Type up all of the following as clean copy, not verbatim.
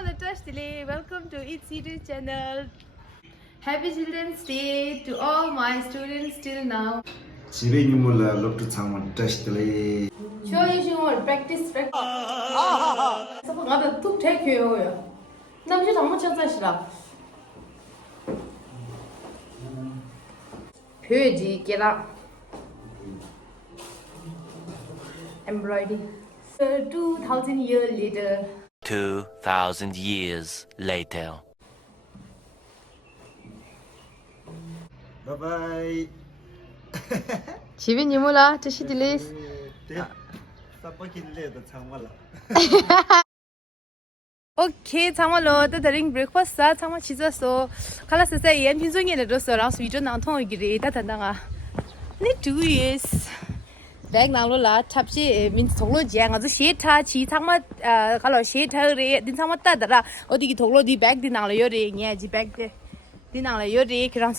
Welcome to Eat City channel. Happy Children's Day to all my students till now. 집에 있는 몰라 럽도 창만 다시들이 Show you more practice. So 나도 툭 take 남주 정말 찾으시라. 표지 깨라. Embroidery. 2,000 years later. 2,000 years later. Bye bye. 집에 니몰라 드시 딜리스. 사파킬레도 창말라. Okay, 참말로 드링 브레이크파스트 참말 치자서 칼라스세 연 빈송이를 줬어. 라스 위전 나통 이기리 다단다가. 네 2 years. Đang nào luôn là thậm chí mình thổ lô giang ở dưới ta chỉ thằng mà cái loại xe thở đấy đi thằng mà ta đó ở đi thổ lô đi bag đi nào là rồi nghe đi bag đi nào là rồi cái rằng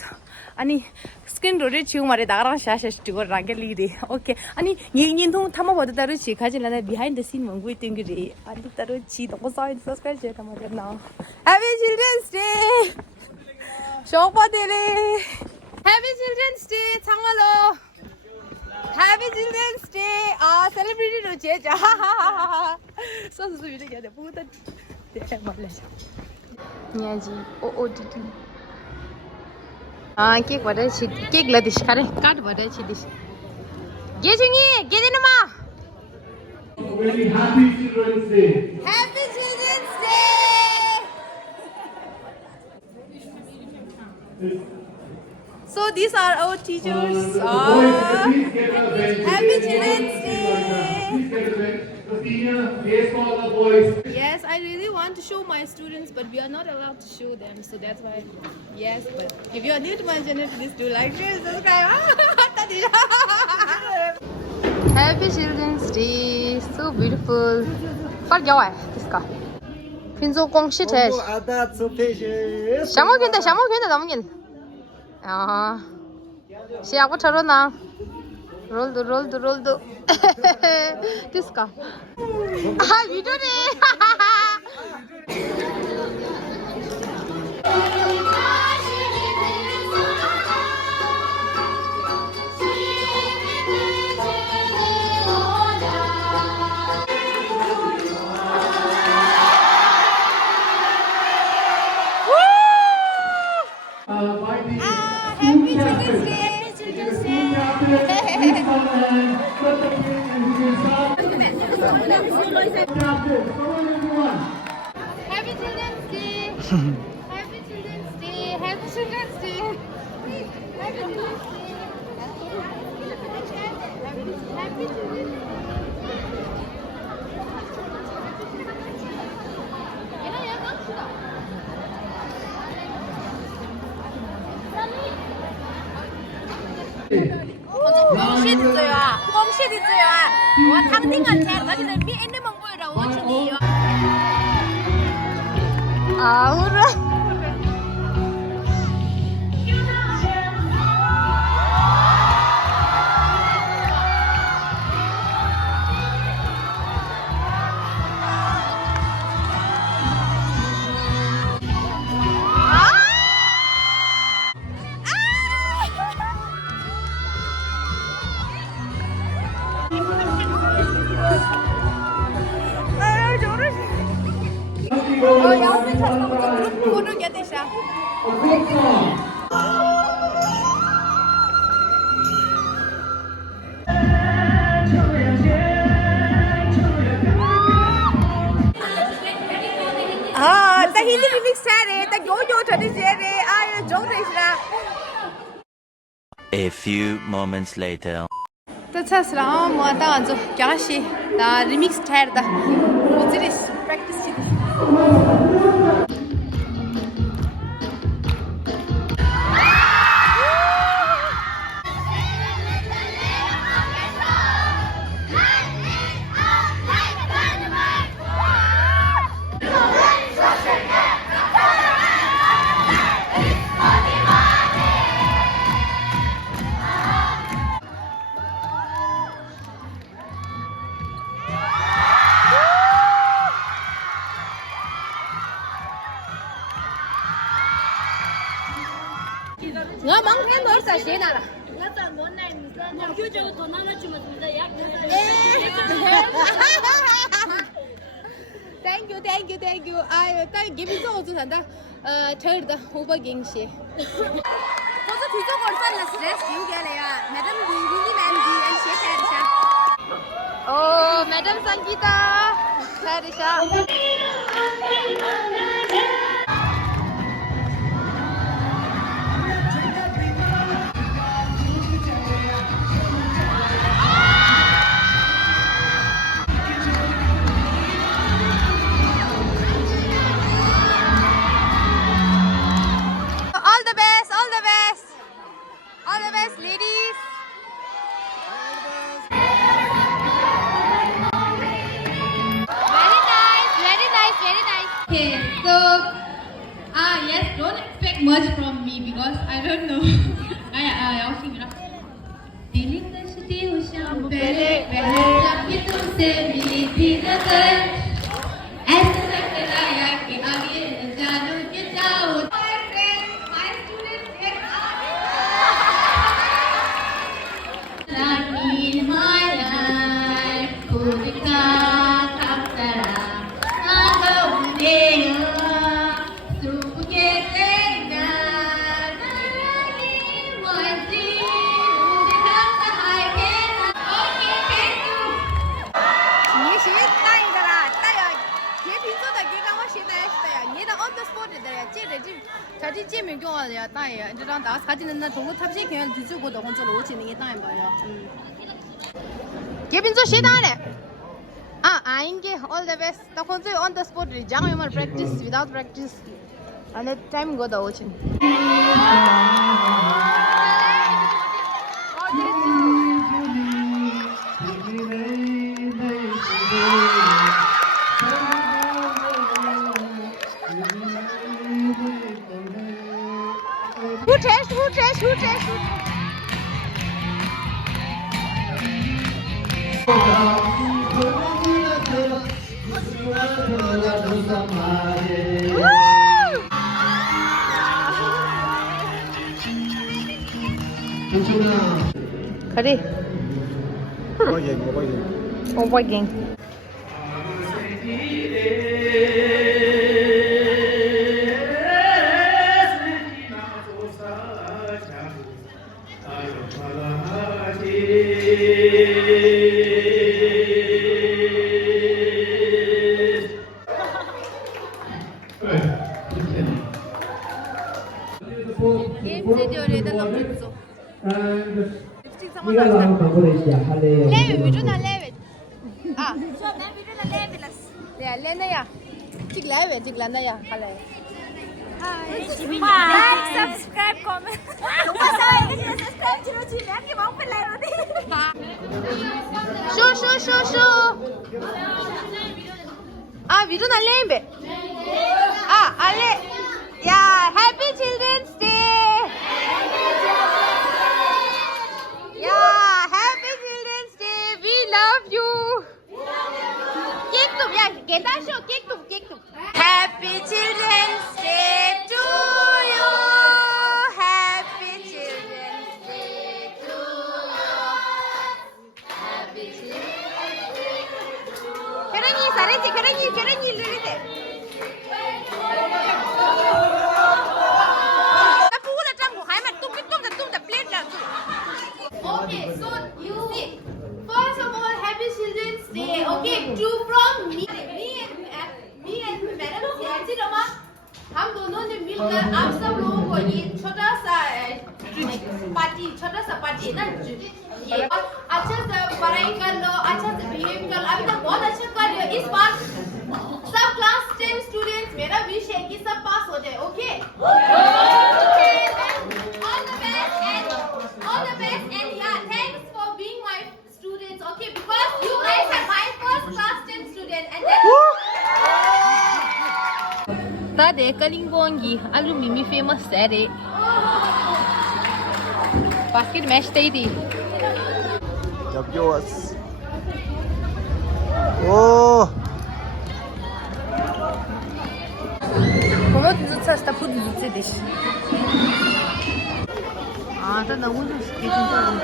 아니 스크린 로를 지금 말에 나가랑 샤샤 찍어 랑겔리 돼. 오케이. 아니 nhìn thông tham bảo 따로 지 가지라나 behind the scene 먹고 있던 게 아니 따로 지 너무 사인 subscribe 제 tham bảo nào. Happy Children's Day. 쇼파데레. Happy Children's Day. 정말로. Happy Children's Day. Celebrity 로 제자. 소소 이렇게 해야 돼. 보다 돼 말래죠. 니야지. 오오디디. Cake भरे छि cake लदिस खारे काट भरे छि this गे छिङी गे दिनमा Very happy Children's Day. Happy Children's Day. So these are our teachers. Happy Children's Day. Yes, I really want to show my students, but we are not allowed to show them, so that's why. Yes, but if you are new to my channel, please do like, share, subscribe. Happy Children's Day, so beautiful. Phát gạo à? This Phiên dô quang shit hết. Sao mà kiến ta làm kiến? À, siapa có thở nào? Roll do. This guy. Video ne. Happy Children's Day. Happy Children's Day! Happy Children's Day! Happy Children's Day! Happy Children's Day! Happy Children's Day! 공시 있어요. 공시 있어요. 와 탕팅한 책 가지고 미 엔데만 보여라. 오치니요. 아우라. 야옹이 찾아서 그룹 모르게 되셔. 나 hindi remix 해. 나 요요 저리 제래. 아, 정리시라. A few moments later. तथा म त आज क्यासी दा remix ठहर दा उजरिस practice की 我忙天多少谁拿了？Thank you. I give you so much. Third the over game she. 我是推荐我饭了，是来修改了呀。Madam Vivi Ma'am and 谢谢一下。哦，Madam Sangeeta， 谢谢一下。All the best, all the best, all the best, ladies. Very nice. Okay, so yes, don't expect much from me because I don't know. I also know. दिल नशे हो शाम पहले जब भी तुमसे मिली थी नजर ऐसा लग रहा कि आगे न जानो कि जाओ My friends, my students get in my life खुद का तबसरा आगो देगा सुख के तेगा नारागी मर्जी उनका सहाय के Okay, thank you 你学带的啦，带呀，别平时的给让我现在的呀，你的 on the spot 的呀，接着这，他这见面跟我呀带呀，这张大差的那通过他这看就走过的，或者路线的给带吧呀，给平时谁带的？啊，应该 all the best，但或者 on the spot 的，讲有没 practice without practice，啊，那 time 过的我去。Who test? Ready? Working. Game video le da lobby zo. Ika lang ang kulay siya. Lewe, video na lewe. Ah. So na video na lewe las. Ya, le na ya. Tik lewe, tik la na ya, hale. Hi. Like, subscribe, comment. Subscribe ချလို့ချင်တယ်မောင်းပလိုက်လို့ဒီရှူAh, video na lewe. Ah, ale. Yeah, happy Children's Day. Yeah, happy Children's Day. We love you. Cake tum, yeah, get that show. Cake tum. Happy Children's Day to you. Happy Children's Day to you. Happy Children's Day to you. Kerangi, sarete, kerangi, lirite. Okay, so you see, first of all, happy Children's Day. Okay, to from me and Madam Nancy Rama, हम दोनों ने मिलकर आप सब लोगों को ये छोटा सा पार्टी ना अच्छा से पढ़ाई कर लो, अच्छा से बिहेव कर लो, अभी तक बहुत अच्छा कर रहे हो। इस बार सब क्लास 10 स्टूडेंट्स मेरा विश है कि सब पास हो जाए। Okay? All the best and yeah, thanks for being my students. Okay, because you guys are my first class 10 student and then. Tadi Kalimpong gi, alu mimi famous sari. Basket match tadi. Jab yours. Oh. Como tu zasta put zite dish. 아, 나 너무 좋아.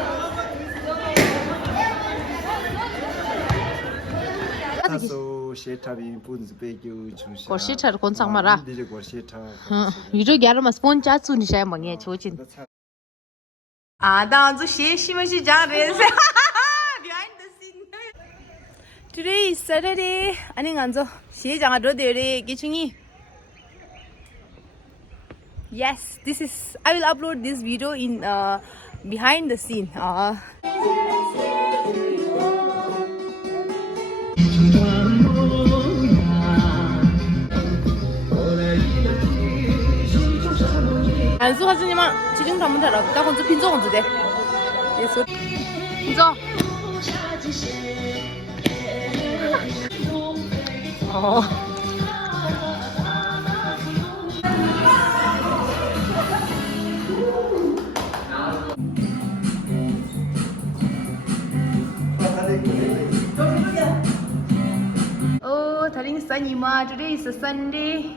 타소 셰타빈 분즈 베규 추샤 거시차를 곤창마라. 디제 고셰타 유저 야르마 스폰 짜츠 니샤 망에 조진. 아, 당주 시시마시 장레세. Behind the scene. Today is Saturday. 아니 간저 시장아 로데레 기충이. Yes, this is. I will upload this video in behind the scene. 안수 가지니만 지금 가면 되라. 나 혼자 빈정 혼자 돼. 예수. 빈정. 다링 sun이마. Today is a Sunday.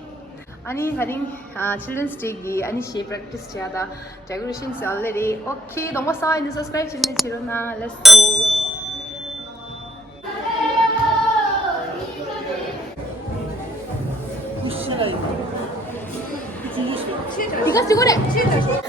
아니 다링 children's day 아니 시 practice 해야다. Decoration already. Okay, don't forget to subscribe channel 치러나. Let's go. 네가 찍으래.